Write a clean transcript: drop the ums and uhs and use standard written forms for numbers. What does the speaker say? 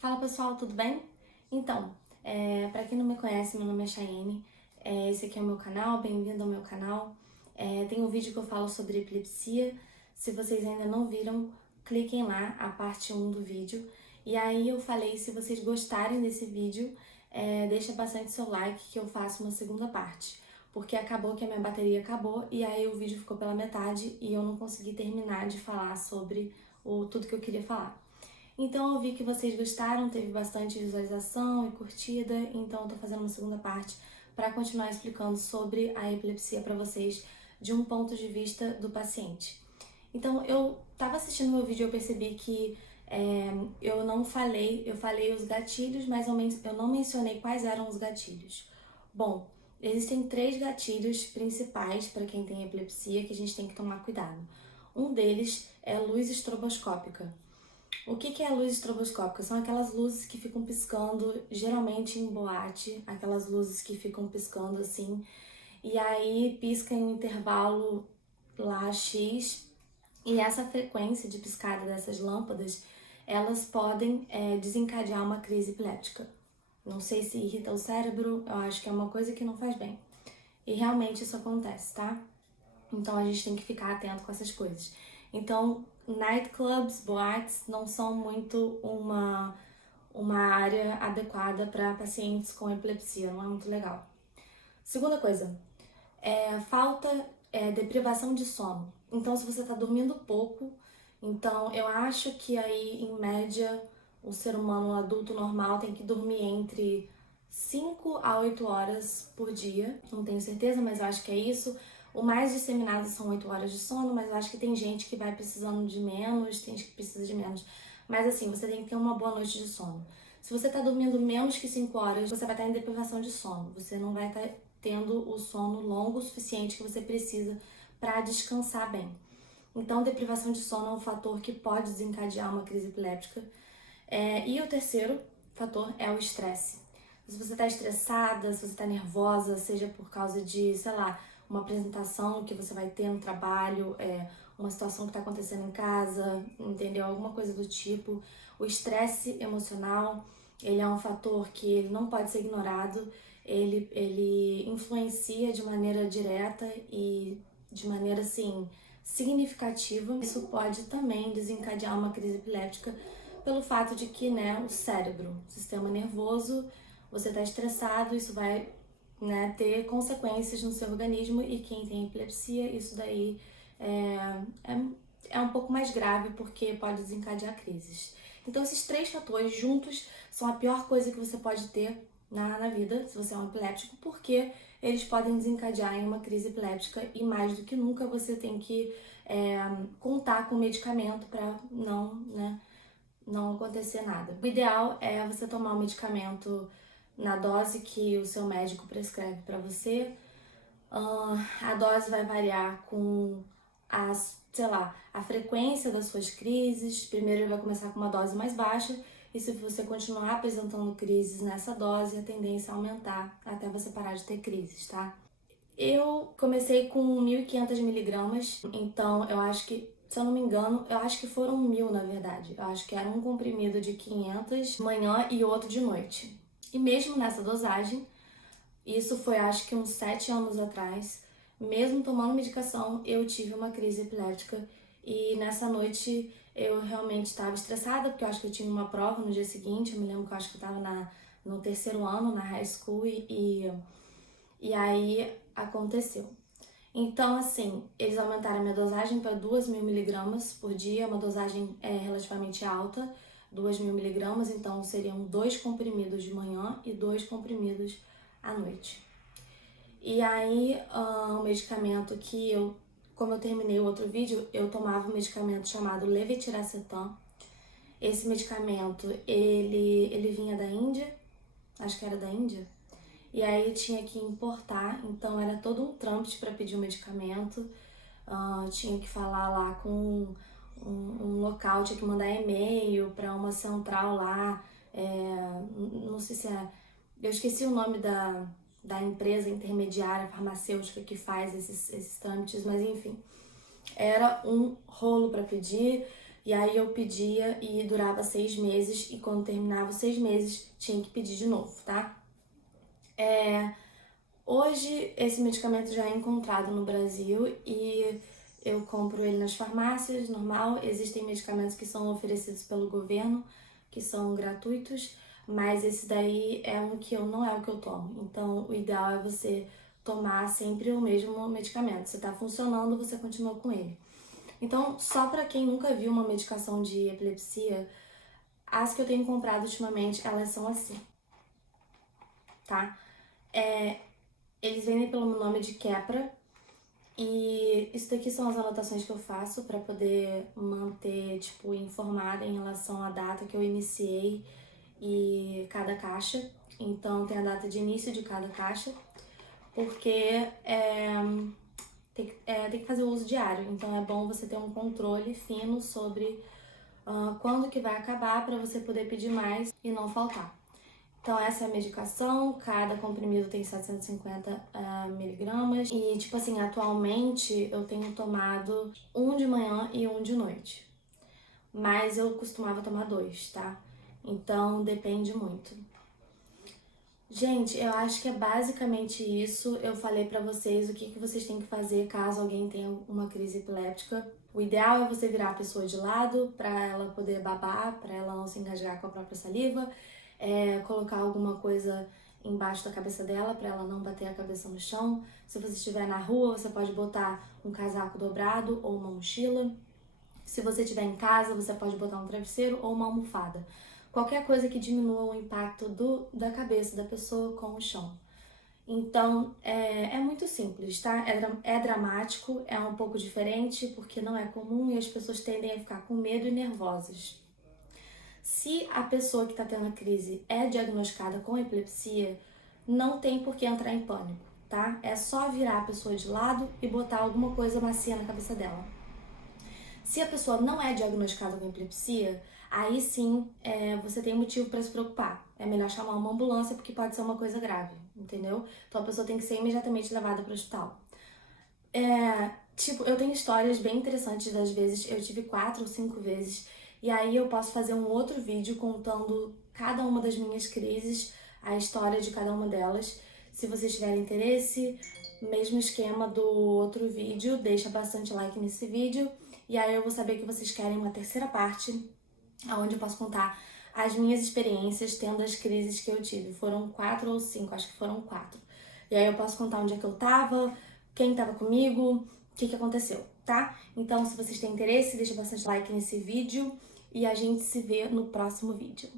Fala pessoal, tudo bem? Então, para quem não me conhece, meu nome é Chayenne, esse aqui é o meu canal, bem-vindo ao meu canal. Tem um vídeo que eu falo sobre epilepsia, se vocês ainda não viram, cliquem lá, a parte 1 do vídeo. E aí eu falei, se vocês gostarem desse vídeo, deixa bastante seu like que eu faço uma segunda parte. Porque acabou que a minha bateria acabou e aí o vídeo ficou pela metade e eu não consegui terminar de falar sobre tudo que eu queria falar. Então eu vi que vocês gostaram, teve bastante visualização e curtida, então eu tô fazendo uma segunda parte para continuar explicando sobre a epilepsia para vocês de um ponto de vista do paciente. Então eu tava assistindo meu vídeo e eu percebi que eu não falei, eu falei os gatilhos, mas eu não mencionei quais eram os gatilhos. Bom, existem 3 gatilhos principais para quem tem epilepsia que a gente tem que tomar cuidado. Um deles é a luz estroboscópica. O que é a luz estroboscópica? São aquelas luzes que ficam piscando, geralmente em boate, aquelas luzes que ficam piscando assim, e aí pisca em um intervalo lá X, e essa frequência de piscada dessas lâmpadas, elas podem desencadear uma crise epiléptica. Não sei se irrita o cérebro, eu acho que é uma coisa que não faz bem. E realmente isso acontece, tá? Então a gente tem que ficar atento com essas coisas. Então, nightclubs, boates não são muito uma área adequada para pacientes com epilepsia, não é muito legal. Segunda coisa, deprivação de sono. Então, se você está dormindo pouco, então eu acho que aí, em média, o ser humano um adulto normal tem que dormir entre 5 a 8 horas por dia. Não tenho certeza, mas eu acho que é isso. O mais disseminado são 8 horas de sono, mas eu acho que tem gente que vai precisando de menos, tem gente que precisa de menos. Mas assim, você tem que ter uma boa noite de sono. Se você está dormindo menos que 5 horas, você vai estar em deprivação de sono. Você não vai estar tendo o sono longo o suficiente que você precisa para descansar bem. Então, deprivação de sono é um fator que pode desencadear uma crise epiléptica. E o terceiro fator é o estresse. Se você está estressada, se você está nervosa, seja por causa de, sei lá, uma apresentação que você vai ter no trabalho, uma situação que está acontecendo em casa, entendeu? Alguma coisa do tipo. O estresse emocional, ele é um fator que ele não pode ser ignorado, ele influencia de maneira direta e de maneira, assim, significativa. Isso pode também desencadear uma crise epiléptica pelo fato de que, né, o cérebro, o sistema nervoso, você está estressado, isso vai, né, ter consequências no seu organismo e quem tem epilepsia, isso daí é um pouco mais grave porque pode desencadear crises. Então esses 3 fatores juntos são a pior coisa que você pode ter na vida, se você é um epiléptico, porque eles podem desencadear em uma crise epiléptica e mais do que nunca você tem que contar com medicamento para não acontecer nada. O ideal é você tomar o medicamento na dose que o seu médico prescreve para você. A dose vai variar com a frequência das suas crises. Primeiro ele vai começar com uma dose mais baixa e se você continuar apresentando crises nessa dose, a tendência é aumentar até você parar de ter crises, tá? Eu comecei com 1.500 miligramas, então eu acho que, se eu não me engano, eu acho que foram 1.000 na verdade. Eu acho que era um comprimido de 500 de manhã e outro de noite. E mesmo nessa dosagem, isso foi acho que uns 7 anos atrás, mesmo tomando medicação, eu tive uma crise epiléptica e nessa noite eu realmente estava estressada, porque eu acho que eu tinha uma prova no dia seguinte, eu me lembro que eu acho que eu estava no terceiro ano, na high school, e aí aconteceu. Então, assim, eles aumentaram a minha dosagem para 2.000 miligramas por dia, uma dosagem relativamente alta, 2.000 miligramas, então seriam 2 comprimidos de manhã e 2 comprimidos à noite. E aí, o medicamento que como eu terminei o outro vídeo, eu tomava um medicamento chamado levetiracetam. Esse medicamento, ele vinha da Índia, acho que era da Índia, e aí eu tinha que importar, então era todo um trâmite para pedir o medicamento, tinha que falar lá com um local, tinha que mandar e-mail para uma central lá, não sei se é, eu esqueci o nome da empresa intermediária farmacêutica que faz esses trâmites, mas enfim, era um rolo para pedir, E aí eu pedia e durava 6 meses, e quando terminava os 6 meses, tinha que pedir de novo, tá? Hoje, esse medicamento já é encontrado no Brasil e eu compro ele nas farmácias, normal. Existem medicamentos que são oferecidos pelo governo, que são gratuitos, mas esse daí é um que eu não é o que eu tomo. Então, o ideal é você tomar sempre o mesmo medicamento. Se tá funcionando, você continua com ele. Então, só para quem nunca viu uma medicação de epilepsia, as que eu tenho comprado ultimamente, elas são assim, tá? Eles vendem pelo nome de Keppra. E isso daqui são as anotações que eu faço para poder manter, tipo, informada em relação à data que eu iniciei e cada caixa. Então, tem a data de início de cada caixa, porque tem que fazer o uso diário. Então, é bom você ter um controle fino sobre quando que vai acabar para você poder pedir mais e não faltar. Então, essa é a medicação, cada comprimido tem 750 miligramas. E, tipo assim, atualmente eu tenho tomado um de manhã e um de noite. Mas eu costumava tomar 2, tá? Então, depende muito. Gente, eu acho que é basicamente isso. Eu falei pra vocês o que vocês têm que fazer caso alguém tenha uma crise epiléptica. O ideal é você virar a pessoa de lado pra ela poder babar, pra ela não se engasgar com a própria saliva. Colocar alguma coisa embaixo da cabeça dela pra ela não bater a cabeça no chão. Se você estiver na rua, você pode botar um casaco dobrado ou uma mochila. Se você estiver em casa, você pode botar um travesseiro ou uma almofada. Qualquer coisa que diminua o impacto da cabeça da pessoa com o chão. Então, é muito simples, tá? É dramático, é um pouco diferente, porque não é comum e as pessoas tendem a ficar com medo e nervosas. Se a pessoa que está tendo a crise é diagnosticada com epilepsia, não tem por que entrar em pânico, tá? É só virar a pessoa de lado e botar alguma coisa macia na cabeça dela. Se a pessoa não é diagnosticada com epilepsia, aí sim você tem motivo para se preocupar. É melhor chamar uma ambulância porque pode ser uma coisa grave, entendeu? Então a pessoa tem que ser imediatamente levada para o hospital. Eu tenho histórias bem interessantes das vezes, eu tive 4 ou 5 vezes, e aí eu posso fazer um outro vídeo contando cada uma das minhas crises, a história de cada uma delas. Se vocês tiverem interesse, mesmo esquema do outro vídeo, deixa bastante like nesse vídeo, e aí eu vou saber que vocês querem uma terceira parte, onde eu posso contar as minhas experiências tendo as crises que eu tive. Foram 4 ou 5, acho que foram 4. E aí eu posso contar onde é que eu tava, quem tava comigo, o que aconteceu, tá? Então, se vocês têm interesse, deixa bastante like nesse vídeo e a gente se vê no próximo vídeo.